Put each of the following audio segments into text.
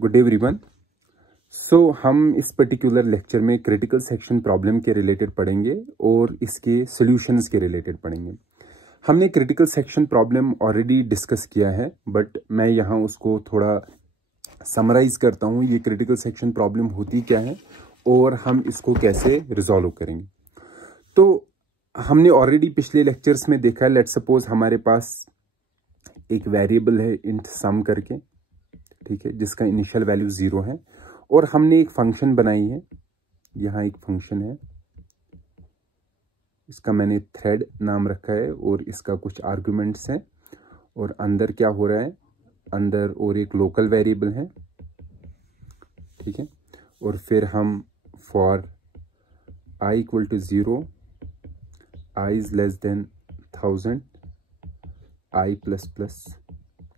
Good day everyone. हम इस particular lecture में क्रिटिकल सेक्शन प्रॉब्लम के रिलेटेड पढ़ेंगे और इसके सॉल्यूशंस के रिलेटेड पढ़ेंगे। हमने critical section problem already discuss किया है, बट मैं यहाँ उसको थोड़ा समराइज करता हूँ। ये क्रिटिकल सेक्शन प्रॉब्लम होती क्या है और हम इसको कैसे रिजॉल्व करेंगे। तो हमने ऑलरेडी पिछले लेक्चर्स में देखा है, लेट्स सपोज हमारे पास एक वेरिएबल है इंट सम करके, ठीक है, जिसका इनिशियल वैल्यू 0 है और हमने एक फंक्शन बनाई है। यहाँ एक फंक्शन है, इसका मैंने थ्रेड नाम रखा है और इसका कुछ आर्गुमेंट्स हैं और अंदर क्या हो रहा है, अंदर और एक लोकल वेरिएबल है, ठीक है। और फिर हम for i equal to 0, i is less than 1000, i plus plus,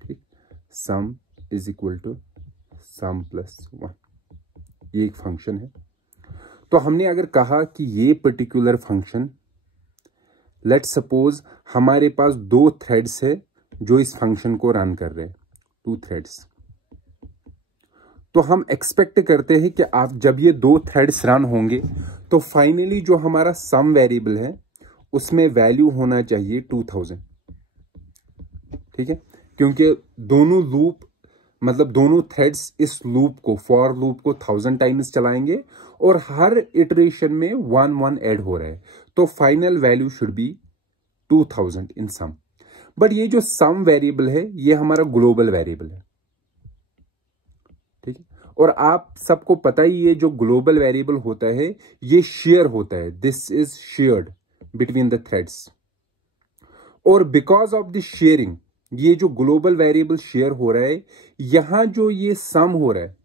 ठीक, sum is equal to sum plus 1, ये एक फंक्शन है। तो हमने अगर कहा कि ये पर्टिकुलर फंक्शन, लेट्स सपोज हमारे पास 2 थ्रेड्स है जो इस फंक्शन को रन कर रहे हैं, 2 थ्रेड्स। तो हम एक्सपेक्ट करते हैं कि आप जब ये 2 थ्रेड्स रन होंगे तो फाइनली जो हमारा सम वेरिएबल है उसमें वैल्यू होना चाहिए 2000, ठीक है, क्योंकि दोनों लूप मतलब दोनों थ्रेड्स इस लूप को, फॉर लूप को 1000 टाइम्स चलाएंगे और हर इटरेशन में 1 ऐड हो रहा है, तो final value should be 2000 in sum. But ये जो सम वेरिएबल है ये हमारा ग्लोबल वेरिएबल है, ठीक है। और आप सबको पता ही ये जो ग्लोबल वेरिएबल होता है ये शेयर होता है, this is shared between the threads. और बिकॉज ऑफ दिस शेयरिंग, ये जो ग्लोबल वेरिएबल शेयर हो रहा है, यहां जो ये सम हो रहा है,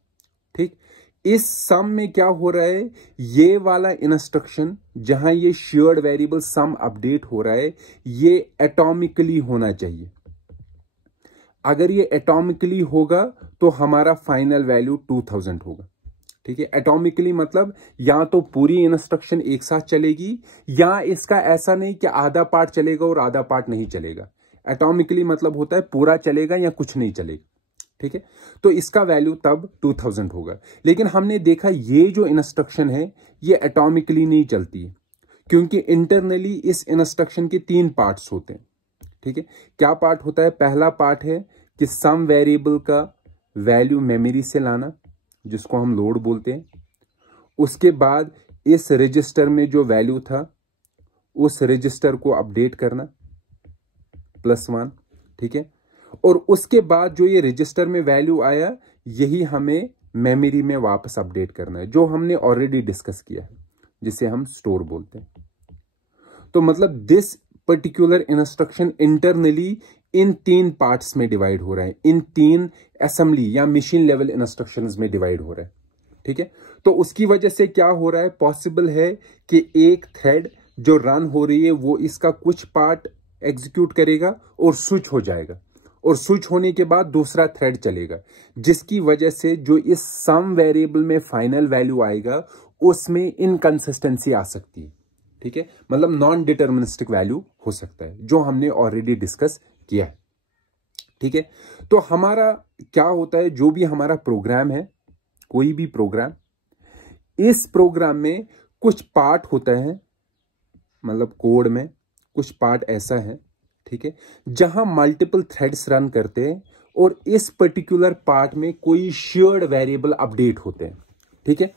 ठीक, इस सम में क्या हो रहा है, ये वाला इंस्ट्रक्शन जहां ये शेयर्ड वेरिएबल सम अपडेट हो रहा है ये एटॉमिकली होना चाहिए। अगर ये एटॉमिकली होगा तो हमारा फाइनल वैल्यू 2000 होगा, ठीक है। एटॉमिकली मतलब या तो पूरी इंस्ट्रक्शन एक साथ चलेगी या इसका ऐसा नहीं कि आधा पार्ट चलेगा और आधा पार्ट नहीं चलेगा। एटॉमिकली मतलब होता है पूरा चलेगा या कुछ नहीं चलेगा, ठीक है। तो इसका वैल्यू तब 2000 होगा। लेकिन हमने देखा ये जो इंस्ट्रक्शन है ये एटॉमिकली नहीं चलती है, क्योंकि इंटरनली इस इंस्ट्रक्शन के 3 पार्ट्स होते हैं, ठीक है। क्या पार्ट होता है? पहला पार्ट है कि सम वेरिएबल का वैल्यू मेमोरी से लाना, जिसको हम लोड बोलते हैं। उसके बाद इस रजिस्टर में जो वैल्यू था उस रजिस्टर को अपडेट करना +1, ठीक है। और उसके बाद जो ये रजिस्टर में वैल्यू आया यही हमें मेमोरी में वापस अपडेट करना है, जो हमने ऑलरेडी डिस्कस किया है, जिसे हम स्टोर बोलते हैं। तो मतलब this particular instruction internally in 3 parts में डिवाइड हो रहा है, इन 3 असेंबली या मशीन लेवल इंस्ट्रक्शंस में डिवाइड हो रहा है, ठीक है। तो उसकी वजह से क्या हो रहा है, पॉसिबल है कि एक थ्रेड जो रन हो रही है वो इसका कुछ पार्ट एग्जीक्यूट करेगा और स्विच हो जाएगा, और स्विच होने के बाद दूसरा थ्रेड चलेगा, जिसकी वजह से जो इस सम वेरिएबल में फाइनल वैल्यू आएगा उसमें इनकंसिस्टेंसी आ सकती है, ठीक है। मतलब नॉन डिटर्मिनिस्टिक वैल्यू हो सकता है, जो हमने ऑलरेडी डिस्कस किया है, ठीक है। तो हमारा क्या होता है, जो भी हमारा प्रोग्राम है, कोई भी प्रोग्राम, इस प्रोग्राम में कुछ पार्ट होता है, मतलब कोड में कुछ पार्ट ऐसा है, ठीक है, जहां मल्टीपल थ्रेड्स रन करते हैं और इस पर्टिकुलर पार्ट में कोई शेयर्ड वेरिएबल अपडेट होते हैं, ठीक है।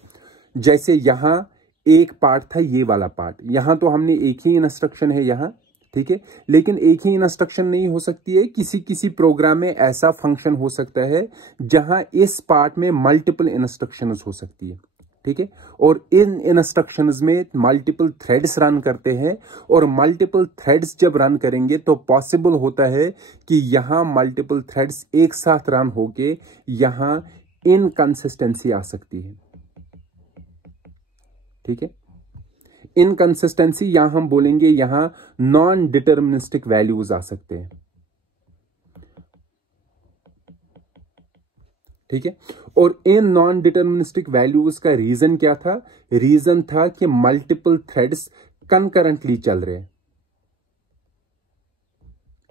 जैसे यहां एक पार्ट था, ये वाला पार्ट, यहां तो हमने एक ही इंस्ट्रक्शन है यहां, ठीक है, लेकिन एक ही इंस्ट्रक्शन नहीं हो सकती है, किसी किसी प्रोग्राम में ऐसा फंक्शन हो सकता है जहां इस पार्ट में मल्टीपल इंस्ट्रक्शंस हो सकती है, ठीक है। और इन इंस्ट्रक्शंस में मल्टीपल थ्रेड्स रन करते हैं, और मल्टीपल थ्रेड्स जब रन करेंगे तो पॉसिबल होता है कि यहां मल्टीपल थ्रेड्स एक साथ रन होके यहां इनकंसिस्टेंसी आ सकती है, ठीक है। इनकंसिस्टेंसी यहां हम बोलेंगे यहां नॉन डिटर्मिनिस्टिक वैल्यूज आ सकते हैं, ठीक है। और इन नॉन डिटर्मिनिस्टिक वैल्यूज का रीजन क्या था? रीजन था कि मल्टीपल थ्रेड्स कंकरेंटली चल रहे हैं,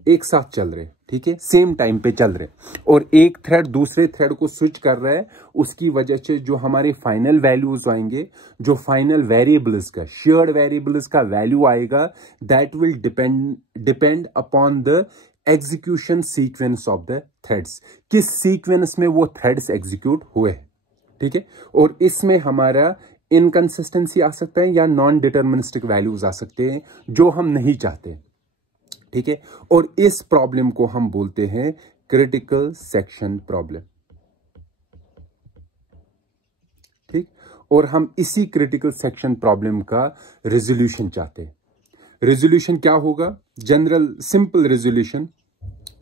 एक साथ चल रहे, ठीक है, सेम टाइम पे चल रहे, और एक थ्रेड दूसरे थ्रेड को स्विच कर रहा है, उसकी वजह से जो हमारे फाइनल वैल्यूज आएंगे, जो फाइनल वेरिएबल्स का, शेयर्ड वेरिएबल्स का वैल्यू आएगा, that will depend upon the execution sequence of the threads, किस सीक्वेंस में वो थ्रेड्स एग्जीक्यूट हुए, ठीक है। और इसमें हमारा इनकंसिस्टेंसी आ सकता है या नॉन डिटर्मिनिस्टिक वैल्यूज आ सकते हैं, जो हम नहीं चाहते, ठीक है। और इस प्रॉब्लम को हम बोलते हैं क्रिटिकल सेक्शन प्रॉब्लम, ठीक। और हम इसी क्रिटिकल सेक्शन प्रॉब्लम का रेजोल्यूशन चाहते हैं। रेजोल्यूशन क्या होगा? जनरल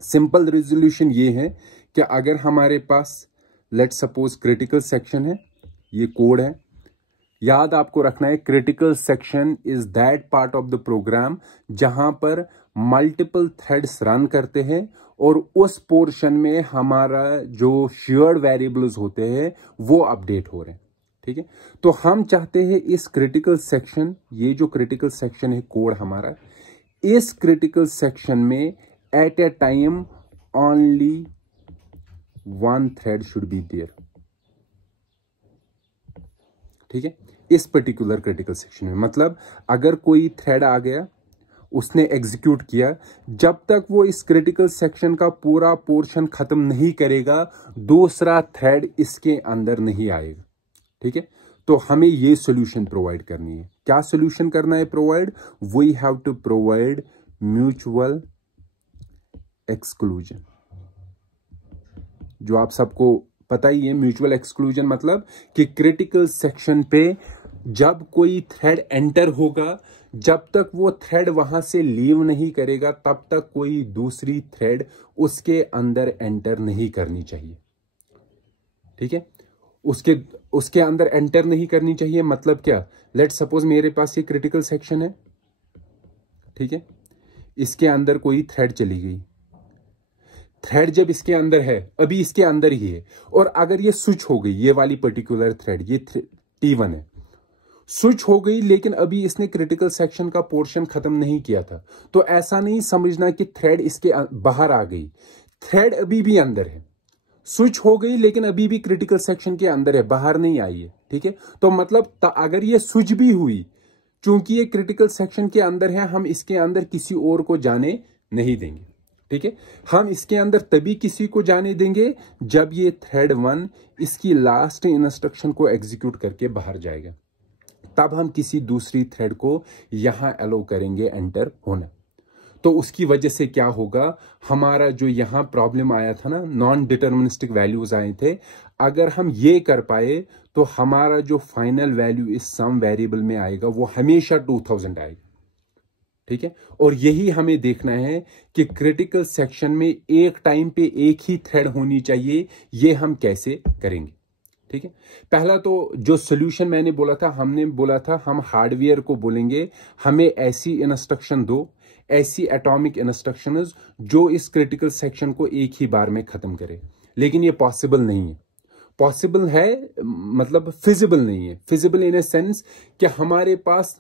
सिंपल रेजोल्यूशन ये है कि अगर हमारे पास लेट्स सपोज क्रिटिकल सेक्शन है, ये कोड है, याद आपको रखना है, critical section is that part of the program जहां पर मल्टीपल थ्रेड्स रन करते हैं, और उस पोर्शन में हमारा जो शेयर्ड वेरिएबल्स होते हैं वो अपडेट हो रहे हैं, ठीक है। तो हम चाहते हैं इस क्रिटिकल सेक्शन, ये जो क्रिटिकल सेक्शन है कोड हमारा, इस क्रिटिकल सेक्शन में at a time only one thread should be there, ठीक है। इस पर्टिकुलर क्रिटिकल सेक्शन में मतलब अगर कोई थ्रेड आ गया, उसने एग्जीक्यूट किया, जब तक वो इस क्रिटिकल सेक्शन का पूरा पोर्शन खत्म नहीं करेगा, दूसरा थ्रेड इसके अंदर नहीं आएगा, ठीक है। तो हमें ये सॉल्यूशन प्रोवाइड करनी है। क्या सॉल्यूशन करना है provide? We have to provide mutual exclusion. जो आप सबको पता ही है, म्यूचुअल एक्सक्लूजन मतलब कि क्रिटिकल सेक्शन पे जब कोई थ्रेड एंटर होगा, जब तक वो थ्रेड वहां से लीव नहीं करेगा, तब तक कोई दूसरी थ्रेड उसके अंदर एंटर नहीं करनी चाहिए, ठीक है। उसके अंदर एंटर नहीं करनी चाहिए मतलब क्या? लेट्स सपोज मेरे पास ये क्रिटिकल सेक्शन है, ठीक है, इसके अंदर कोई थ्रेड चली गई, थ्रेड जब इसके अंदर है, अभी इसके अंदर ही है, और अगर ये स्विच हो गई, ये वाली पर्टिकुलर थ्रेड, ये T1 है, स्विच हो गई, लेकिन अभी इसने क्रिटिकल सेक्शन का पोर्शन खत्म नहीं किया था, तो ऐसा नहीं समझना कि थ्रेड इसके बाहर आ गई, थ्रेड अभी भी अंदर है, स्विच हो गई लेकिन अभी भी क्रिटिकल सेक्शन के अंदर है, बाहर नहीं आई है, ठीक है। तो मतलब अगर ये स्विच भी हुई, चूंकि ये क्रिटिकल सेक्शन के अंदर है, हम इसके अंदर किसी और को जाने नहीं देंगे, ठीक है। हम इसके अंदर तभी किसी को जाने देंगे जब ये थ्रेड 1 इसकी लास्ट इंस्ट्रक्शन को एग्जीक्यूट करके बाहर जाएगा, तब हम किसी दूसरी थ्रेड को यहां अलो करेंगे एंटर होना। तो उसकी वजह से क्या होगा, हमारा जो यहां प्रॉब्लम आया था ना, नॉन डिटर्मिनिस्टिक वैल्यूज आए थे, अगर हम ये कर पाए तो हमारा जो फाइनल वैल्यू इस सम वेरिएबल में आएगा वो हमेशा 2000 आएगा, ठीक है। और यही हमें देखना है कि क्रिटिकल सेक्शन में एक टाइम पे एक ही थ्रेड होनी चाहिए, ये हम कैसे करेंगे, ठीक है। पहला तो जो सॉल्यूशन मैंने बोला था, हमने बोला था हम हार्डवेयर को बोलेंगे हमें ऐसी इंस्ट्रक्शन दो, ऐसी एटॉमिक इंस्ट्रक्शंस जो इस क्रिटिकल सेक्शन को एक ही बार में खत्म करे, लेकिन ये पॉसिबल नहीं है। पॉसिबल है मतलब फिजिबल नहीं है। फिजिबल इन ए सेंस कि हमारे पास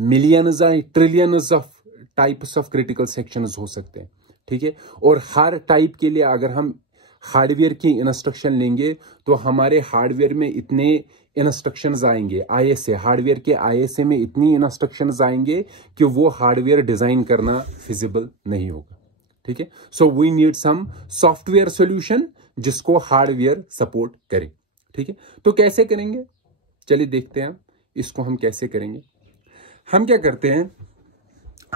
millions trillions of types of critical sections हो सकते हैं, ठीक है। और हर टाइप के लिए अगर हम हार्डवेयर की इंस्ट्रक्शन लेंगे तो हमारे हार्डवेयर में इतने इंस्ट्रक्शंस आएंगे, ISA हार्डवेयर के ISA में इतनी इंस्ट्रक्शंस आएंगे कि वो हार्डवेयर डिजाइन करना फिजिबल नहीं होगा, ठीक है। So we need some software solution जिसको हार्डवेयर सपोर्ट करे, ठीक है। तो कैसे करेंगे, चलिए देखते हैं इसको हम कैसे करेंगे। हम क्या करते हैं,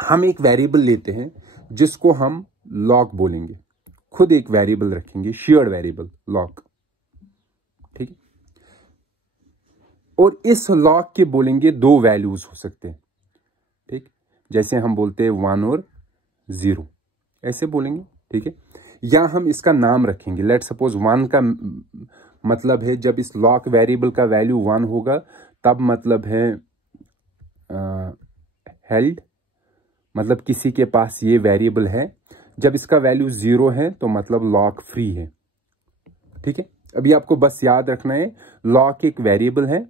हम एक वेरिएबल लेते हैं जिसको हम लॉग बोलेंगे, खुद एक वेरिएबल रखेंगे, शेयर्ड वेरिएबल लॉग, ठीक है। और इस लॉग के बोलेंगे 2 वैल्यूज हो सकते हैं, ठीक, जैसे हम बोलते हैं 1 और 0, ऐसे बोलेंगे, ठीक है। या हम इसका नाम रखेंगे, लेट सपोज 1 का मतलब है जब इस लॉग वेरिएबल का वैल्यू 1 होगा तब मतलब है हेल्ड, मतलब किसी के पास ये वेरिएबल है। जब इसका वैल्यू 0 है तो मतलब लॉक फ्री है, ठीक है। अभी आपको बस याद रखना है, लॉक एक वेरिएबल है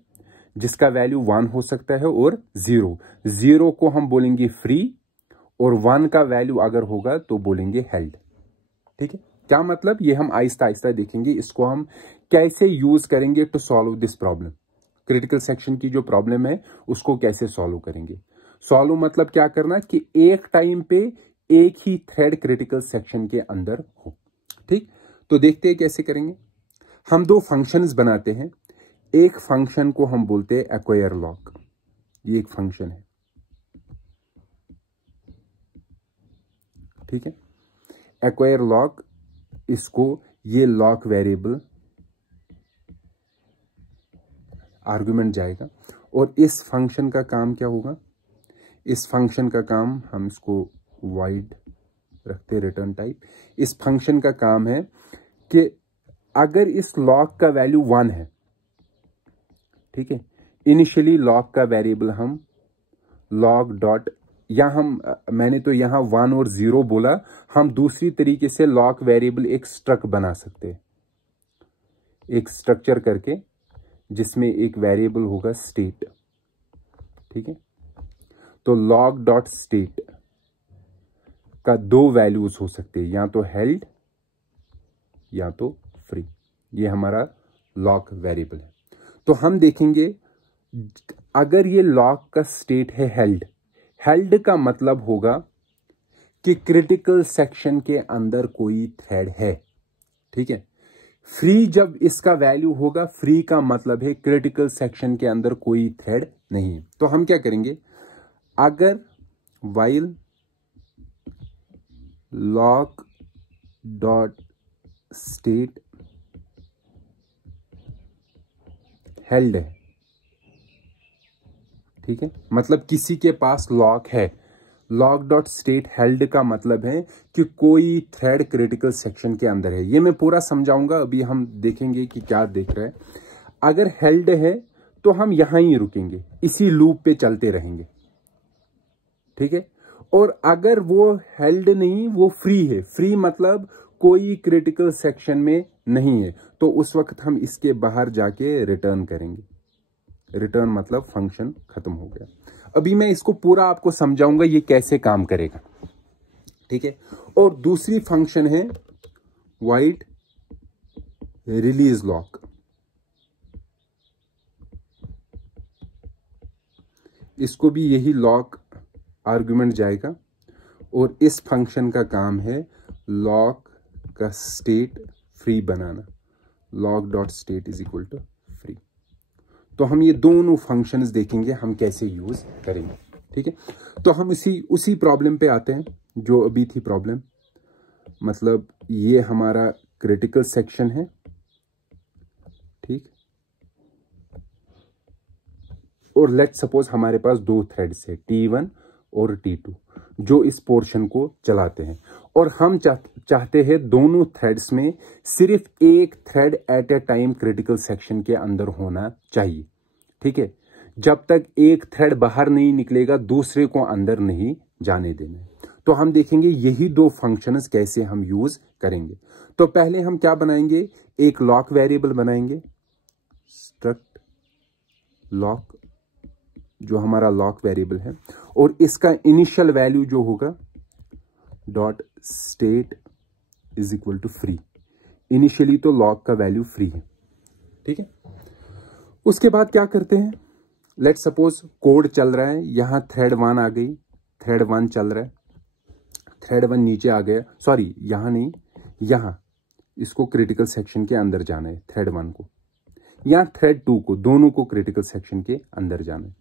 जिसका वैल्यू 1 हो सकता है और 0 को हम बोलेंगे फ्री, और 1 का वैल्यू अगर होगा तो बोलेंगे हेल्ड। ठीक है, क्या मतलब, ये हम आहिस्ता आहिस्ता देखेंगे, इसको हम कैसे यूज करेंगे to solve this problem. Critical section की जो प्रॉब्लम है उसको कैसे सॉल्व करेंगे। सॉल्व मतलब क्या करना कि एक टाइम पे एक ही थ्रेड क्रिटिकल सेक्शन के अंदर हो। ठीक, तो देखते हैं कैसे करेंगे। हम दो फंक्शंस बनाते हैं। एक फंक्शन को हम बोलते हैं एक्वायर लॉक, ये एक फंक्शन है। ठीक है, एक्वायर लॉक, इसको ये लॉक वेरिएबल आर्गुमेंट जाएगा और इस फंक्शन का काम क्या होगा, इस फंक्शन का काम हम इसको वाइड रखते रिटर्न टाइप। इस फंक्शन का काम है कि अगर इस लॉक का वैल्यू 1 है, ठीक है, इनिशियली लॉक का वेरिएबल हम लॉक डॉट, या हम मैंने तो यहां 1 और 0 बोला, हम दूसरी तरीके से लॉक वेरिएबल एक स्ट्रक्ट बना सकते हैं, एक स्ट्रक्चर करके जिसमें एक वेरिएबल होगा स्टेट। ठीक है, तो लॉक डॉट स्टेट का दो वैल्यूज हो सकते हैं, या तो हेल्ड या तो फ्री। ये हमारा लॉक वेरिएबल है। तो हम देखेंगे अगर ये लॉक का स्टेट है हेल्ड, हेल्ड का मतलब होगा कि क्रिटिकल सेक्शन के अंदर कोई थ्रेड है। ठीक है, फ्री जब इसका वैल्यू होगा, फ्री का मतलब है क्रिटिकल सेक्शन के अंदर कोई थ्रेड नहीं है। तो हम क्या करेंगे, अगर while lock dot state held है, ठीक है, मतलब किसी के पास लॉक है, लॉक डॉट स्टेट हेल्ड का मतलब है कि कोई थ्रेड क्रिटिकल सेक्शन के अंदर है। ये मैं पूरा समझाऊंगा, अभी हम देखेंगे कि क्या देख रहे हैं। अगर हेल्ड है तो हम यहां ही रुकेंगे, इसी लूप पे चलते रहेंगे। ठीक है, और अगर वो हेल्ड नहीं, वो फ्री है, फ्री मतलब कोई क्रिटिकल सेक्शन में नहीं है, तो उस वक्त हम इसके बाहर जाके रिटर्न करेंगे। रिटर्न मतलब फंक्शन खत्म हो गया। अभी मैं इसको पूरा आपको समझाऊंगा ये कैसे काम करेगा। ठीक है, और दूसरी फंक्शन है वाइड रिलीज लॉक। इसको भी यही लॉक आर्गुमेंट जाएगा और इस फंक्शन का काम है लॉक का स्टेट फ्री बनाना, lock dot state is equal to free. तो हम ये दोनों फंक्शंस देखेंगे हम कैसे यूज करेंगे। ठीक है, तो हम उसी प्रॉब्लम पे आते हैं जो अभी थी प्रॉब्लम। मतलब ये हमारा क्रिटिकल सेक्शन है, ठीक, और लेट्स सपोज हमारे पास दो थ्रेड्स है T1 और T2 जो इस पोर्शन को चलाते हैं, और हम चाहते हैं दोनों थ्रेड्स में सिर्फ एक thread at a time critical section के अंदर होना चाहिए। ठीक है, जब तक एक थ्रेड बाहर नहीं निकलेगा दूसरे को अंदर नहीं जाने देना है। तो हम देखेंगे यही दो फंक्शंस कैसे हम यूज करेंगे। तो पहले हम क्या बनाएंगे, एक लॉक वेरिएबल बनाएंगे, स्ट्रक्ट लॉक, जो हमारा लॉक वेरिएबल है, और इसका इनिशियल वैल्यू जो होगा dot state is equal to free. Initially तो लॉक का वैल्यू फ्री है। ठीक है, उसके बाद क्या करते हैं, लेट्स सपोज कोड चल रहा है, यहां थ्रेड 1 आ गई, थ्रेड 1 चल रहा है, थ्रेड 1 नीचे आ गया, सॉरी यहां नहीं, यहां इसको क्रिटिकल सेक्शन के अंदर जाना है, थ्रेड 1 को, या थ्रेड 2 को, दोनों को क्रिटिकल सेक्शन के अंदर जाना है।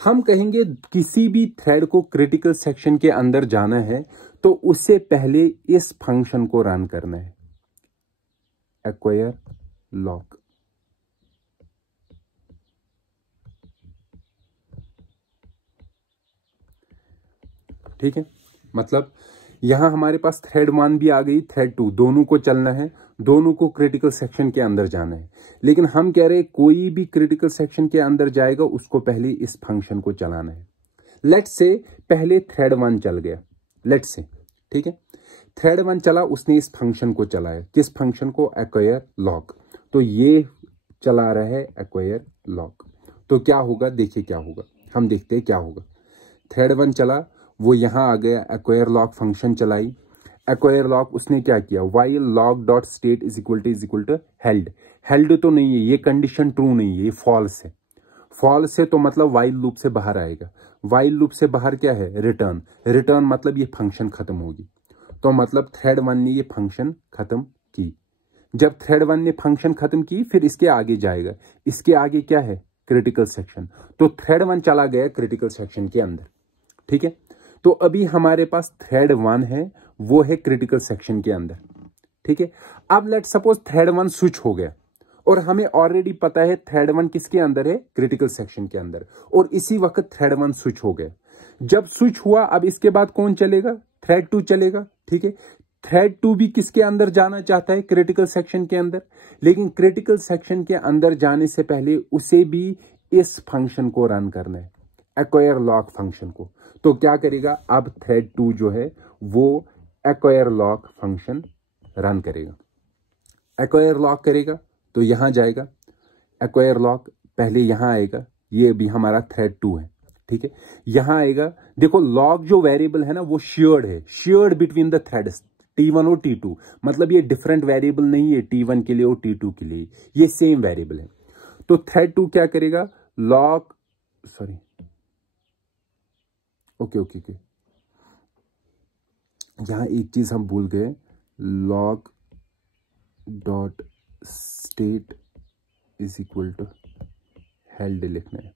हम कहेंगे किसी भी थ्रेड को क्रिटिकल सेक्शन के अंदर जाना है तो उससे पहले इस फंक्शन को रन करना है, एक्वायर लॉक। ठीक है, मतलब यहां हमारे पास थ्रेड 1 भी आ गई, थ्रेड 2, दोनों को चलना है, दोनों को क्रिटिकल सेक्शन के अंदर जाना है। लेकिन हम कह रहे हैं कोई भी क्रिटिकल सेक्शन के अंदर जाएगा उसको पहले इस फंक्शन को चलाना है। लेट्स से पहले थ्रेड 1 चल गया, लेट्स से, ठीक है, थ्रेड 1 चला, उसने इस फंक्शन को चलाया, किस फंक्शन को, एक्वायर लॉक। तो ये चला रहा है एक्वायर लॉक। तो क्या होगा, देखिए क्या होगा, हम देखते हैं क्या होगा। थ्रेड 1 चला, वो यहाँ आ गया, एक्वायर लॉक फंक्शन चलाई। एक्वायर लॉक उसने क्या किया, while lock dot state is equal to held. Held तो नहीं है, ये कंडीशन ट्रू नहीं है, ये फॉल्स है। फॉल्स है तो मतलब वाइल लूप से बाहर आएगा। वाइल लूप से बाहर क्या है, रिटर्न। रिटर्न मतलब ये फंक्शन खत्म होगी। तो मतलब थ्रेड 1 ने ये फंक्शन खत्म की। जब थ्रेड 1 ने फंक्शन खत्म की फिर इसके आगे जाएगा। इसके आगे क्या है, क्रिटिकल सेक्शन। तो थ्रेड 1 चला गया क्रिटिकल सेक्शन के अंदर। ठीक है, तो अभी हमारे पास थ्रेड 1 है, वो है क्रिटिकल सेक्शन के अंदर। ठीक है, अब लेट सपोज थ्रेड 1 स्विच हो गया और हमें ऑलरेडी पता है थ्रेड 1 किसके अंदर है, क्रिटिकल सेक्शन के अंदर, और इसी वक्त थ्रेड 1 स्विच हो गया। जब स्विच हुआ अब इसके बाद कौन चलेगा, थ्रेड 2 चलेगा। ठीक है, थ्रेड 2 भी किसके अंदर जाना चाहता है, क्रिटिकल सेक्शन के अंदर, लेकिन क्रिटिकल सेक्शन के अंदर जाने से पहले उसे भी इस फंक्शन को रन करना है, एक्वायर लॉक फंक्शन को। तो क्या करेगा, अब थ्रेड 2 जो है वो एक्वायर लॉक फंक्शन रन करेगा। एक्वायर लॉक करेगा तो यहां जाएगा, एक्वायर लॉक पहले यहां आएगा, ये भी हमारा थ्रेड 2 है। ठीक है, यहां आएगा। देखो लॉग जो वेरिएबल है ना वो शेयर्ड है, shared between the threads T1 और T2। मतलब ये डिफरेंट वेरिएबल नहीं है T1 के लिए और T2 के लिए, ये सेम वेरिएबल है। तो थ्रेड 2 क्या करेगा, lock sorry okay okay okay, यहां एक चीज हम भूल गए, lock dot state is equal to held लिखना है।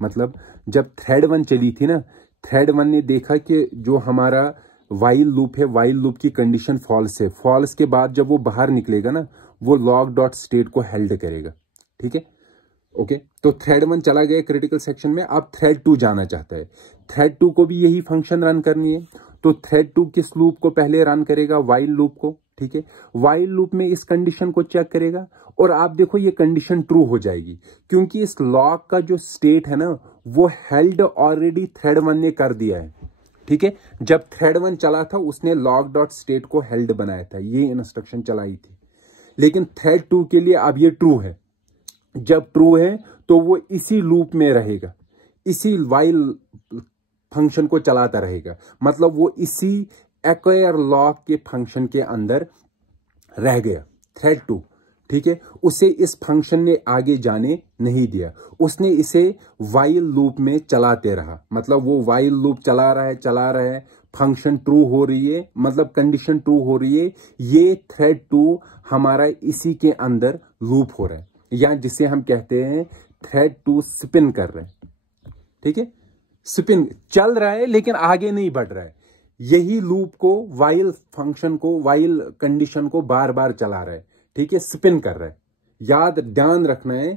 मतलब जब थ्रेड 1 चली थी ना, थ्रेड 1 ने देखा कि जो हमारा वाइल लूप है, वाइल लूप की कंडीशन फॉल्स है। फॉल्स के बाद जब वो बाहर निकलेगा ना, वो लॉग डॉट स्टेट को हेल्ड करेगा। ठीक है, ओके। तो थ्रेड 1 चला गया क्रिटिकल सेक्शन में, अब थ्रेड 2 जाना चाहता है। थ्रेड 2 को भी यही फंक्शन रन करनी है। तो थ्रेड 2 किस लूप को पहले रन करेगा, वाइल लूप को। ठीक है, वाइल लूप में इस कंडीशन को चेक करेगा और आप देखो ये कंडीशन ट्रू हो जाएगी, क्योंकि इस लॉग का जो स्टेट है ना वो हेल्ड ऑलरेडी थ्रेड 1 ने कर दिया है। ठीक है, जब थ्रेड 1 चला था उसने लॉग डॉट स्टेट को हेल्ड बनाया था, ये इंस्ट्रक्शन चलाई थी। लेकिन थ्रेड 2 के लिए अब ये ट्रू है। जब ट्रू है तो वो इसी लूप में रहेगा, इसी वाइल फंक्शन को चलाता रहेगा। मतलब वो इसी एक्वायर लॉक के फंक्शन के अंदर रह गया थ्रेड 2। ठीक है, उसे इस फंक्शन ने आगे जाने नहीं दिया, उसने इसे वाइल लूप में चलाते रहा। मतलब वो वाइल लूप चला रहा है, फंक्शन ट्रू हो रही है, मतलब कंडीशन ट्रू हो रही है। ये थ्रेड 2 हमारा इसी के अंदर लूप हो रहा है, या जिसे हम कहते हैं थ्रेड 2 स्पिन कर रहे हैं। ठीक है, स्पिन चल रहा है लेकिन आगे नहीं बढ़ रहा है। यही लूप को, वाइल फंक्शन को, वाइल कंडीशन को बार बार चला रहा है। ठीक है, स्पिन कर रहा है। याद ध्यान रखना है,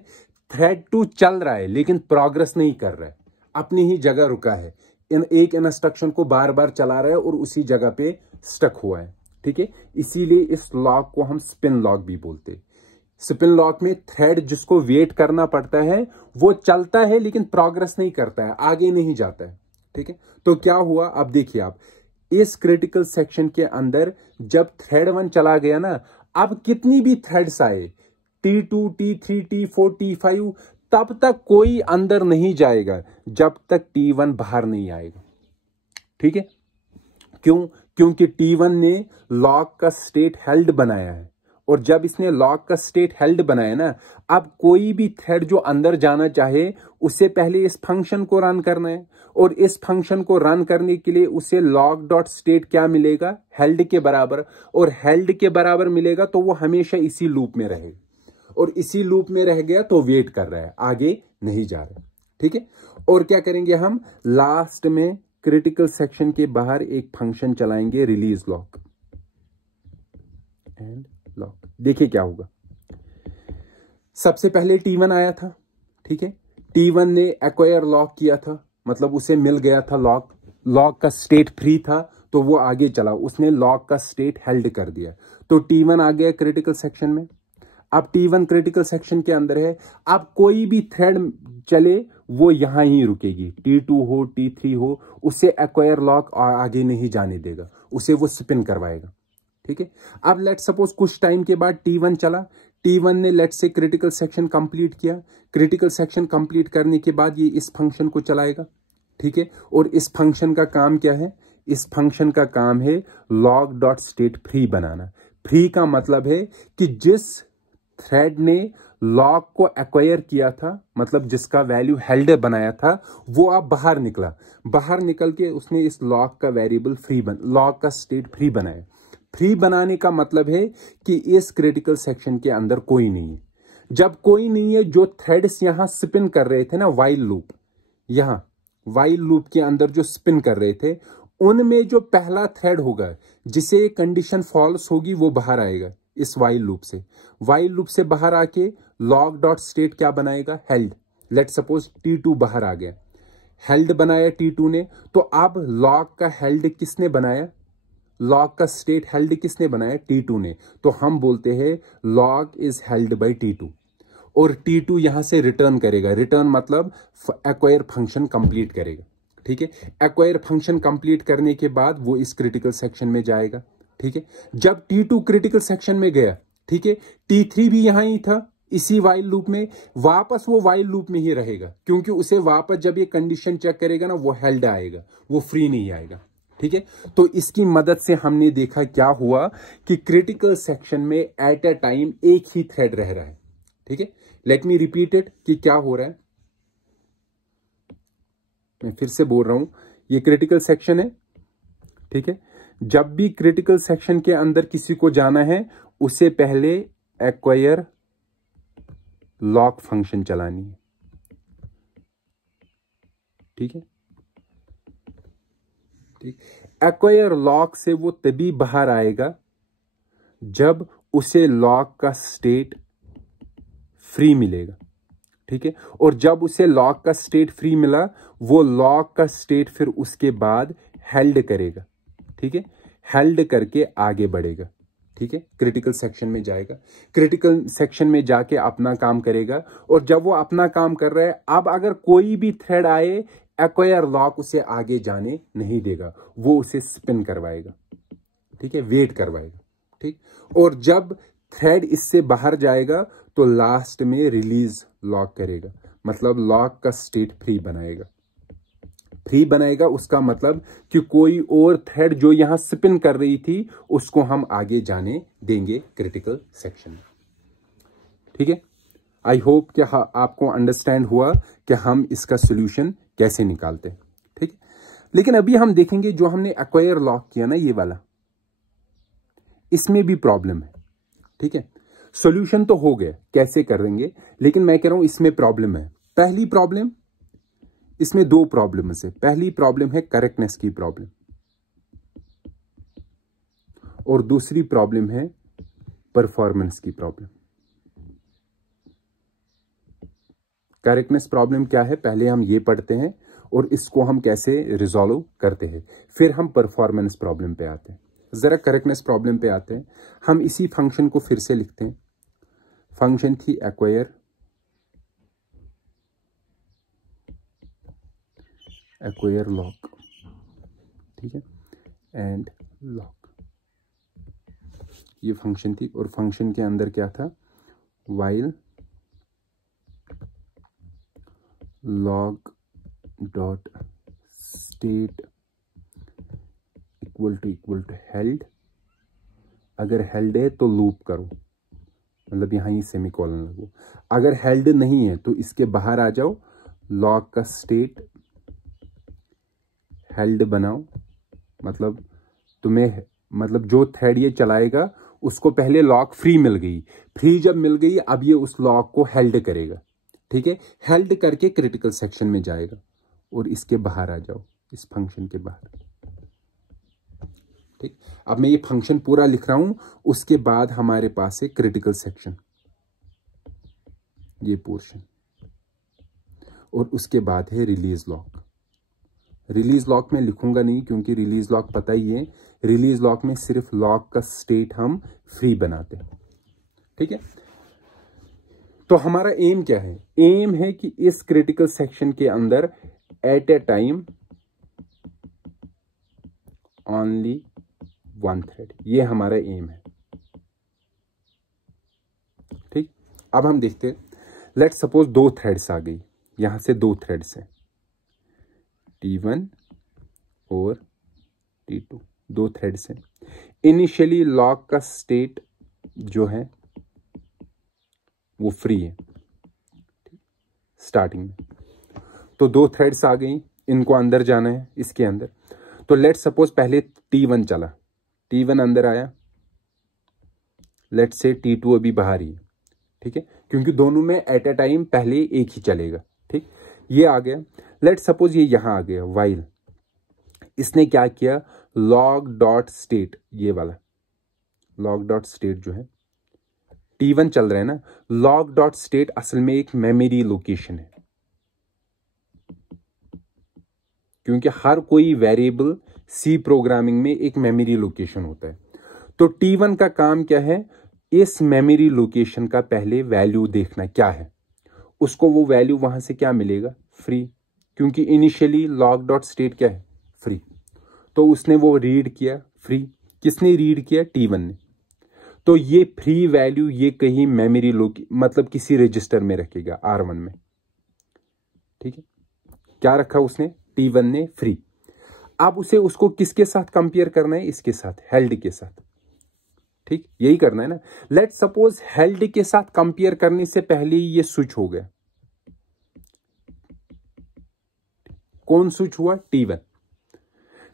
थ्रेड 2 चल रहा है लेकिन प्रोग्रेस नहीं कर रहा है, अपनी ही जगह रुका है। एक इंस्ट्रक्शन को बार बार चला रहा है और उसी जगह पे स्टक हुआ है। ठीक है, इसीलिए इस लॉक को हम स्पिन लॉक भी बोलते हैं। स्पिन लॉक में थ्रेड जिसको वेट करना पड़ता है वो चलता है लेकिन प्रोग्रेस नहीं करता है, आगे नहीं जाता है। ठीक है, तो क्या हुआ, अब देखिए आप इस क्रिटिकल सेक्शन के अंदर जब थ्रेड 1 चला गया ना, अब कितनी भी थ्रेड्स आए, T2, T3, T4, T5, तब तक कोई अंदर नहीं जाएगा जब तक T1 बाहर नहीं आएगा। ठीक है, क्यों, क्योंकि T1 ने लॉक का स्टेट हेल्ड बनाया है, और जब इसने लॉक का स्टेट हेल्ड बनाया ना, अब कोई भी थ्रेड जो अंदर जाना चाहे उससे पहले इस फंक्शन को रन करना है, और इस फंक्शन को रन करने के लिए उसे लॉग डॉट स्टेट क्या मिलेगा, हेल्ड के बराबर। और हेल्ड के बराबर मिलेगा तो वो हमेशा इसी लूप में रहेगा, और इसी लूप में रह गया तो वेट कर रहा है, आगे नहीं जा रहा। ठीक है, और क्या करेंगे हम, लास्ट में क्रिटिकल सेक्शन के बाहर एक फंक्शन चलाएंगे, रिलीज लॉक एंड लॉक। देखिए क्या होगा, सबसे पहले T1 आया था। ठीक है, T1 ने एक्वायर लॉक किया था, मतलब उसे मिल गया था लॉक, लॉक का स्टेट फ्री था तो वो आगे चला, उसने लॉक का स्टेट हेल्ड कर दिया। तो T1 आ गया क्रिटिकल सेक्शन में। अब T1 क्रिटिकल सेक्शन के अंदर है, अब कोई भी थ्रेड चले वो यहां ही रुकेगी, T2 हो T3 हो, उसे एक्वायर लॉक आगे नहीं जाने देगा, उसे वो स्पिन करवाएगा। ठीक है, अब लेट सपोज कुछ टाइम के बाद T1 चला, T1 ने लेट से क्रिटिकल सेक्शन कंप्लीट किया। क्रिटिकल सेक्शन कंप्लीट करने के बाद ये इस फंक्शन को चलाएगा। ठीक है। और इस फंक्शन का काम क्या है? इस फंक्शन का काम है लॉग डॉट स्टेट फ्री बनाना। फ्री का मतलब है कि जिस थ्रेड ने लॉग को एक्वायर किया था, मतलब जिसका वैल्यू हेल्ड बनाया था, वो अब बाहर निकला। बाहर निकल के उसने इस लॉग का वेरिएबल लॉग का स्टेट फ्री बनाया। फ्री बनाने का मतलब है कि इस क्रिटिकल सेक्शन के अंदर कोई नहीं है। जब कोई नहीं है, जो थ्रेड्स यहां स्पिन कर रहे थे ना, वाइल लूप, यहां वाइल लूप के अंदर जो स्पिन कर रहे थे, उनमें जो पहला थ्रेड होगा जिसे कंडीशन फॉल्स होगी, वो बाहर आएगा इस वाइल लूप से। वाइल लूप से बाहर आके लॉग डॉट स्टेट क्या बनाएगा? हेल्ड। लेट सपोज T2 बाहर आ गया, हेल्ड बनाया T2 ने, तो अब लॉग का हेल्ड किसने बनाया? लॉग का स्टेट हेल्ड किसने बनाया? T2 ने। तो हम बोलते हैं log is held by T2। और T2 यहां से रिटर्न करेगा। रिटर्न मतलब एक्वायर फंक्शन कंप्लीट करेगा, ठीक है। एक्वायर फंक्शन कंप्लीट करने के बाद वो इस क्रिटिकल सेक्शन में जाएगा, ठीक है। जब T2 क्रिटिकल सेक्शन में गया, ठीक है, T3 भी यहां ही था इसी वाइल लूप में, वापस वो वाइल लूप में ही रहेगा, क्योंकि उसे वापस जब ये कंडीशन चेक करेगा ना, वो हेल्ड आएगा, वो फ्री नहीं आएगा, ठीक है। तो इसकी मदद से हमने देखा क्या हुआ कि क्रिटिकल सेक्शन में एट ए टाइम एक ही थ्रेड रह रहा है, ठीक है। लेट मी रिपीट इट कि क्या हो रहा है। मैं फिर से बोल रहा हूं, ये क्रिटिकल सेक्शन है, ठीक है। जब भी क्रिटिकल सेक्शन के अंदर किसी को जाना है, उसे पहले एक्वायर लॉक फंक्शन चलानी है, ठीक है। ठीक, एक्वायर लॉक से वो तभी बाहर आएगा जब उसे लॉक का स्टेट फ्री मिलेगा, ठीक है। और जब उसे लॉक का स्टेट फ्री मिला, वो लॉक का स्टेट फिर उसके बाद हेल्ड करेगा, ठीक है। हेल्ड करके आगे बढ़ेगा, ठीक है। क्रिटिकल सेक्शन में जाएगा, क्रिटिकल सेक्शन में जाके अपना काम करेगा। और जब वो अपना काम कर रहा है, अब अगर कोई भी थ्रेड आए, एक्वायर लॉक उसे आगे जाने नहीं देगा, वो उसे स्पिन करवाएगा, ठीक है, वेट करवाएगा, ठीक। और जब थ्रेड इससे बाहर जाएगा, तो लास्ट में रिलीज लॉक करेगा, मतलब लॉक का स्टेट फ्री बनाएगा। फ्री बनाएगा उसका मतलब कि कोई और थ्रेड जो यहां स्पिन कर रही थी, उसको हम आगे जाने देंगे क्रिटिकल सेक्शन में, ठीक है। आई होप कि आपको अंडरस्टैंड हुआ कि हम इसका सॉल्यूशन कैसे निकालते हैं, ठीक है। लेकिन अभी हम देखेंगे जो हमने एक्वायर लॉक किया ना, ये वाला, इसमें भी प्रॉब्लम है, ठीक है। सॉल्यूशन तो हो गया, कैसे करेंगे, लेकिन मैं कह रहा हूं इसमें प्रॉब्लम है। पहली प्रॉब्लम, इसमें दो प्रॉब्लम है। पहली प्रॉब्लम है करेक्टनेस की प्रॉब्लम, और दूसरी प्रॉब्लम है परफॉर्मेंस की प्रॉब्लम। करेक्टनेस प्रॉब्लम क्या है, पहले हम ये पढ़ते हैं और इसको हम कैसे रिजॉल्व करते हैं, फिर हम परफॉर्मेंस प्रॉब्लम पे आते हैं। जरा करेक्टनेस प्रॉब्लम पे आते हैं। हम इसी फंक्शन को फिर से लिखते हैं। फंक्शन थी एक्वायर लॉक, ठीक है, एंड लॉक, ये फंक्शन थी। और फंक्शन के अंदर क्या था? While lock dot state equal to held. अगर हेल्ड है तो लूप करो, मतलब यहां ही सेमीकोलन लगो। अगर हेल्ड नहीं है तो इसके बाहर आ जाओ, लॉग का स्टेट हेल्ड बनाओ। मतलब तुम्हें, मतलब जो थ्रेड ये चलाएगा उसको पहले लॉक फ्री मिल गई, फ्री जब मिल गई अब ये उस लॉक को हेल्ड करेगा, ठीक है। हेल्ड करके क्रिटिकल सेक्शन में जाएगा और इसके बाहर आ जाओ, इस फंक्शन के बाहर, ठीक। अब मैं ये फंक्शन पूरा लिख रहा हूं, उसके बाद हमारे पास है क्रिटिकल सेक्शन, ये पोर्शन, और उसके बाद है रिलीज लॉक। रिलीज लॉक में लिखूंगा नहीं, क्योंकि रिलीज लॉक पता ही है, रिलीज लॉक में सिर्फ लॉक का स्टेट हम फ्री बनाते हैं, ठीक है। तो हमारा एम क्या है? एम है कि इस क्रिटिकल सेक्शन के अंदर at a time only one thread, ये हमारा एम है, ठीक। अब हम देखते हैं, लेट सपोज दो थ्रेड्स आ गई, यहां से दो थ्रेड्स हैं, T1 और T2 दो थ्रेड्स हैं। इनिशियली लॉक का स्टेट जो है वो फ्री है स्टार्टिंग में। तो दो थ्रेड्स आ गई, इनको अंदर जाना है इसके अंदर। तो लेट्स सपोज पहले T1 चला, T1 अंदर आया, लेट्स से T2 अभी बाहर ही है, ठीक है, क्योंकि दोनों में एट ए टाइम पहले एक ही चलेगा। ठीक, ये आ गया। लेट्स सपोज ये यहां आ गया वाइल, इसने क्या किया, लॉग डॉट स्टेट, ये वाला लॉग डॉट स्टेट जो है T1 चल रहा है ना, लॉग डॉट स्टेट असल में एक मेमोरी लोकेशन है, क्योंकि हर कोई वेरिएबल सी प्रोग्रामिंग में एक मेमोरी लोकेशन होता है। तो T1 का काम क्या है, इस मेमोरी लोकेशन का पहले वैल्यू देखना क्या है, उसको वो वैल्यू वहां से क्या मिलेगा, फ्री, क्योंकि इनिशियली लॉग डॉट स्टेट क्या है, फ्री। तो उसने वो रीड किया फ्री, किसने रीड किया, T1 ने। तो ये फ्री वैल्यू ये कहीं मेमोरी मतलब किसी रजिस्टर में रखेगा R1 में। ठीक है, क्या रखा उसने, T1 ने फ्री। अब उसे उसको किसके साथ कंपेयर करना है, इसके साथ, हेल्ड के साथ। ठीक, यही करना है ना। लेट सपोज हेल्ड के साथ कंपेयर करने से पहले ही ये स्विच हो गया। कौन स्विच हुआ, T1।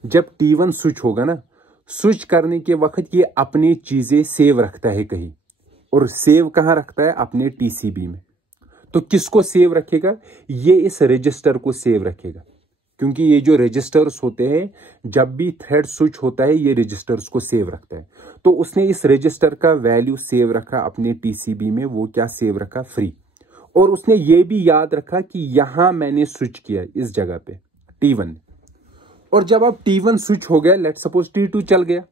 जब T1 स्विच होगा ना, स्विच करने के वक्त ये अपनी चीजें सेव रखता है कहीं, और सेव कहां रखता है, अपने TCB में। तो किसको सेव रखेगा, ये इस रजिस्टर को सेव रखेगा, क्योंकि ये जो रजिस्टर्स होते हैं, जब भी थ्रेड स्विच होता है ये रजिस्टर्स को सेव रखता है। तो उसने इस रजिस्टर का वैल्यू सेव रखा अपने TCB में, वो क्या सेव रखा, फ्री। और उसने ये भी याद रखा कि यहां मैंने स्विच किया इस जगह पे, T1। और जब अब T1 स्विच हो गया, लेट सपोज T2 चल गया।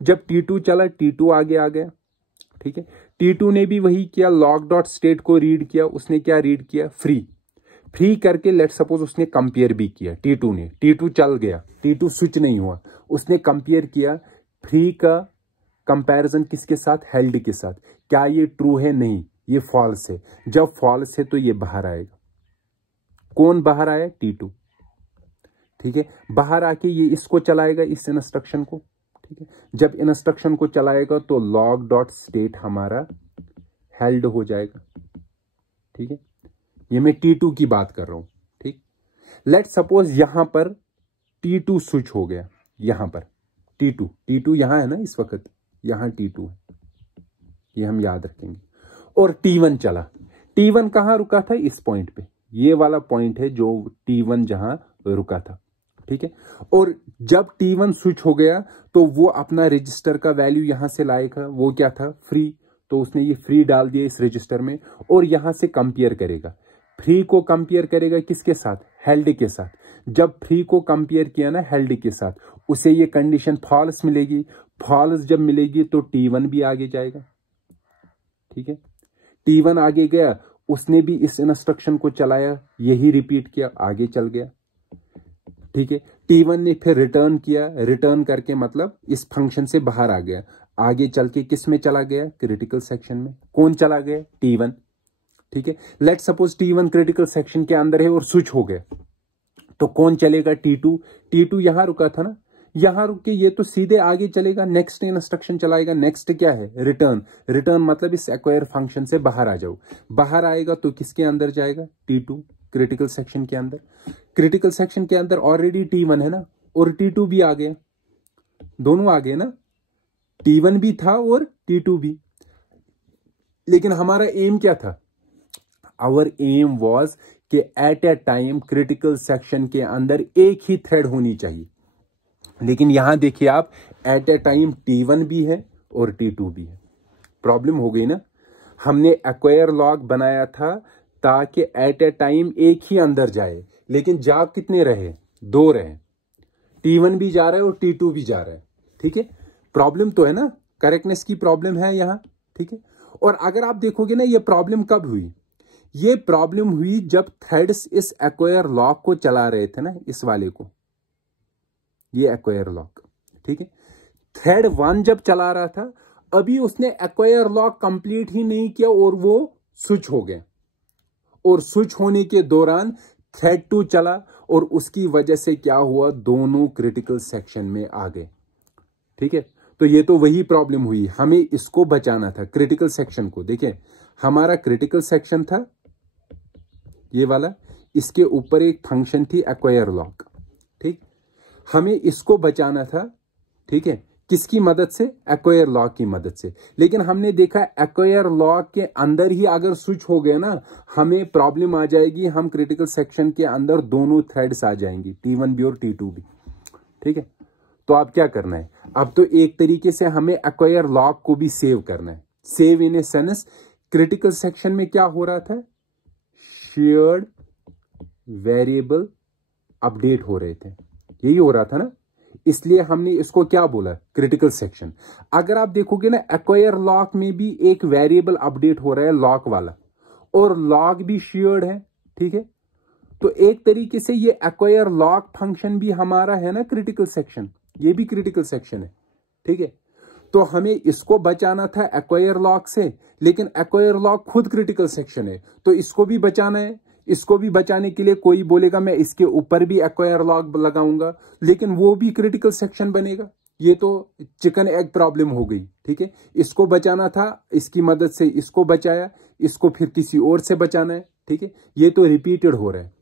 जब T2 चला, T2 आगे आ गया। ठीक है, T2 ने भी वही किया, लॉग डॉट स्टेट को रीड किया। उसने क्या रीड किया, फ्री। फ्री करके लेट सपोज उसने कंपेयर भी किया T2 ने, T2 चल गया, T2 स्विच नहीं हुआ, उसने कंपेयर किया। फ्री का कंपैरिजन किसके साथ, हेल्ड के साथ। क्या ये ट्रू है, नहीं, ये फॉल्स है। जब फॉल्स है तो ये बाहर आएगा। कौन बाहर आया, T2। ठीक है, बाहर आके ये इसको चलाएगा, इस इंस्ट्रक्शन को। ठीक है, जब इंस्ट्रक्शन को चलाएगा तो लॉग डॉट स्टेट हमारा हेल्ड हो जाएगा। ठीक है, ये मैं T2 की बात कर रहा हूं। ठीक, लेट सपोज यहां पर T2 स्विच हो गया, यहां पर T2 यहां है ना इस वक्त, यहां T2 है, ये हम याद रखेंगे। और T1 चला, T1 कहां रुका था, इस पॉइंट पे, ये वाला पॉइंट है जो T1 जहां रुका था। ठीक है, और जब T1 स्विच हो गया तो वो अपना रजिस्टर का वैल्यू यहां से लाएगा, वो क्या था, फ्री। तो उसने ये फ्री डाल दिया इस रजिस्टर में, और यहां से कंपेयर करेगा। फ्री को कंपेयर करेगा किसके साथ, हेल्ड के साथ। जब फ्री को कंपेयर किया ना हेल्ड के साथ, उसे ये कंडीशन फॉल्स मिलेगी। फॉल्स जब मिलेगी तो T1 भी आगे जाएगा। ठीक है, T1 आगे गया, उसने भी इस इंस्ट्रक्शन को चलाया, यही रिपीट किया, आगे चल गया। ठीक है, T1 ने फिर रिटर्न किया, रिटर्न करके मतलब इस फंक्शन से बाहर आ गया, आगे चल के किस में चला गया, क्रिटिकल सेक्शन में। कौन चला गया, T1। ठीक है, let suppose T1 critical section के अंदर है और स्विच हो गया, तो कौन चलेगा, T2 यहां रुका था ना, यहां रुक के ये तो सीधे आगे चलेगा, नेक्स्ट इंस्ट्रक्शन चलाएगा। नेक्स्ट क्या है, रिटर्न मतलब इस एक्वायर फंक्शन से बाहर आ जाओ। बाहर आएगा तो किसके अंदर जाएगा, T2 क्रिटिकल सेक्शन के अंदर। क्रिटिकल सेक्शन के अंदर ऑलरेडी T1 है ना, और T2 भी आ गया, दोनों आ गए ना, T1 भी था और T2 भी। लेकिन हमारा एम क्या था, आवर एम वॉज कि at a time critical section के अंदर एक ही थ्रेड होनी चाहिए। लेकिन यहां देखिए आप, एट ए टाइम T1 भी है और T2 भी है। प्रॉब्लम हो गई ना। हमने एक्वायर लॉग बनाया था ताकि एट ए टाइम एक ही अंदर जाए, लेकिन जा कितने रहे, दो रहे। T1 भी जा रहा है और T2 भी जा रहा है। ठीक है, प्रॉब्लम तो है ना, करेक्टनेस की प्रॉब्लम है यहां। ठीक है, और अगर आप देखोगे ना, ये प्रॉब्लम कब हुई, ये प्रॉब्लम हुई जब थ्रेड्स इस एक्वायर लॉक को चला रहे थे ना, इस वाले को, ये एक्वायर लॉक। ठीक है, थ्रेड 1 जब चला रहा था, अभी उसने एक्वायर लॉक कंप्लीट ही नहीं किया और वो स्विच हो गया। और स्विच होने के दौरान थ्रेड 2 चला और उसकी वजह से क्या हुआ, दोनों क्रिटिकल सेक्शन में आ गए। ठीक है, तो ये तो वही प्रॉब्लम हुई, हमें इसको बचाना था, क्रिटिकल सेक्शन को। देखिए हमारा क्रिटिकल सेक्शन था ये वाला, इसके ऊपर एक फंक्शन थी एक्वायर लॉक। ठीक, हमें इसको बचाना था। ठीक है, किसकी मदद से, एक्वायर लॉक की मदद से। लेकिन हमने देखा एक्वायर लॉक के अंदर ही अगर स्विच हो गए ना, हमें प्रॉब्लम आ जाएगी, हम क्रिटिकल सेक्शन के अंदर दोनों थ्रेड्स आ जाएंगी, T1 भी और T2 भी। ठीक है, तो अब क्या करना है, अब तो एक तरीके से हमें एक्वायर लॉक को भी सेव करना है। Save in a sense, critical section में क्या हो रहा था, शेयर्ड वेरिएबल अपडेट हो रहे थे, यही हो रहा था ना, इसलिए हमने इसको क्या बोला, क्रिटिकल सेक्शन। अगर आप देखोगे ना, एक्वायर लॉक में भी एक वेरिएबल अपडेट हो रहा है लॉक वाला, और लॉक भी शेयर्ड है। ठीक है, तो एक तरीके से ये एक्वायर लॉक फंक्शन भी हमारा है ना क्रिटिकल सेक्शन, ये भी क्रिटिकल सेक्शन है। ठीक है, तो हमें इसको बचाना था एक्वायर लॉक से, लेकिन एक्वायर लॉक खुद क्रिटिकल सेक्शन है, तो इसको भी बचाना है। इसको भी बचाने के लिए कोई बोलेगा मैं इसके ऊपर भी एक्वायर लॉक लगाऊंगा, लेकिन वो भी क्रिटिकल सेक्शन बनेगा। ये तो चिकन एग प्रॉब्लम हो गई। ठीक है, इसको बचाना था, इसकी मदद से इसको बचाया, इसको फिर किसी और से बचाना है। ठीक है, ये तो रिपीटेड हो रहा है।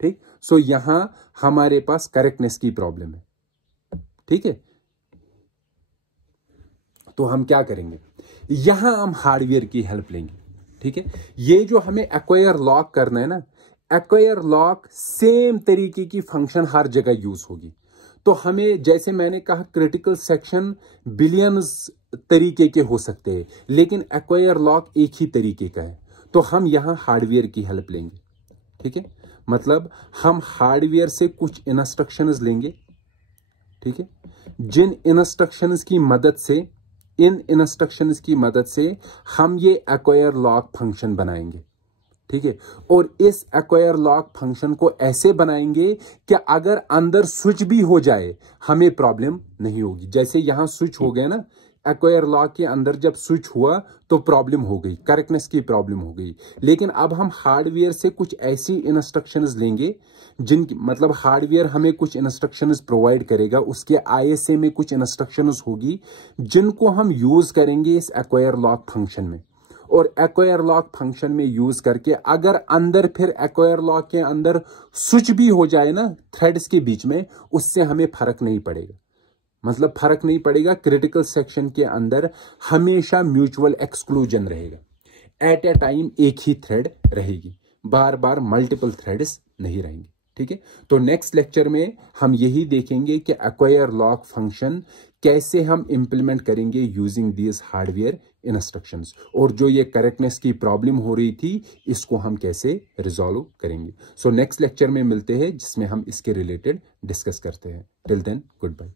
ठीक, सो यहां हमारे पास करेक्टनेस की प्रॉब्लम है। ठीक है, तो हम क्या करेंगे, यहां हम हार्डवेयर की हेल्प लेंगे। ठीक है, ये जो हमें एक्वायर लॉक करना है ना, एक्वायर लॉक सेम तरीके की फंक्शन हर जगह यूज होगी। तो हमें, जैसे मैंने कहा, क्रिटिकल सेक्शन बिलियंस तरीके के हो सकते हैं, लेकिन एक्वायर लॉक एक ही तरीके का है। तो हम यहां हार्डवेयर की हेल्प लेंगे। ठीक है, मतलब हम हार्डवेयर से कुछ इंस्ट्रक्शंस लेंगे। ठीक है, जिन इंस्ट्रक्शंस की मदद से, इन इंस्ट्रक्शंस की मदद से हम ये एक्वायर लॉक फंक्शन बनाएंगे। ठीक है, और इस एक्वायर लॉक फंक्शन को ऐसे बनाएंगे कि अगर अंदर स्विच भी हो जाए हमें प्रॉब्लम नहीं होगी। जैसे यहां स्विच हो गया ना, एक्वायर लॉक के अंदर जब स्विच हुआ तो प्रॉब्लम हो गई, करेक्टनेस की प्रॉब्लम हो गई। लेकिन अब हम हार्डवेयर से कुछ ऐसी इंस्ट्रक्शंस लेंगे, जिनकी मतलब हार्डवेयर हमें कुछ इंस्ट्रक्शंस प्रोवाइड करेगा, उसके ISA में कुछ इंस्ट्रक्शंस होगी जिनको हम यूज करेंगे इस एक्वायर लॉक फंक्शन में। और एक्वायर लॉक फंक्शन में यूज करके अगर अंदर फिर एक्वायर लॉक के अंदर स्विच भी हो जाए ना थ्रेड्स के बीच में, उससे हमें फर्क नहीं पड़ेगा। मतलब फर्क नहीं पड़ेगा, क्रिटिकल सेक्शन के अंदर हमेशा म्यूचुअल एक्सक्लूजन रहेगा। एट ए टाइम एक ही थ्रेड रहेगी, बार बार मल्टीपल थ्रेड्स नहीं रहेंगे। ठीक है, तो नेक्स्ट लेक्चर में हम यही देखेंगे कि एक्वायर लॉक फंक्शन कैसे हम इंप्लीमेंट करेंगे यूजिंग दिस हार्डवेयर इंस्ट्रक्शंस, और जो ये करेक्टनेस की प्रॉब्लम हो रही थी इसको हम कैसे रिजॉल्व करेंगे। सो नेक्स्ट लेक्चर में मिलते हैं जिसमें हम इसके रिलेटेड डिस्कस करते हैं। Till then, good bye.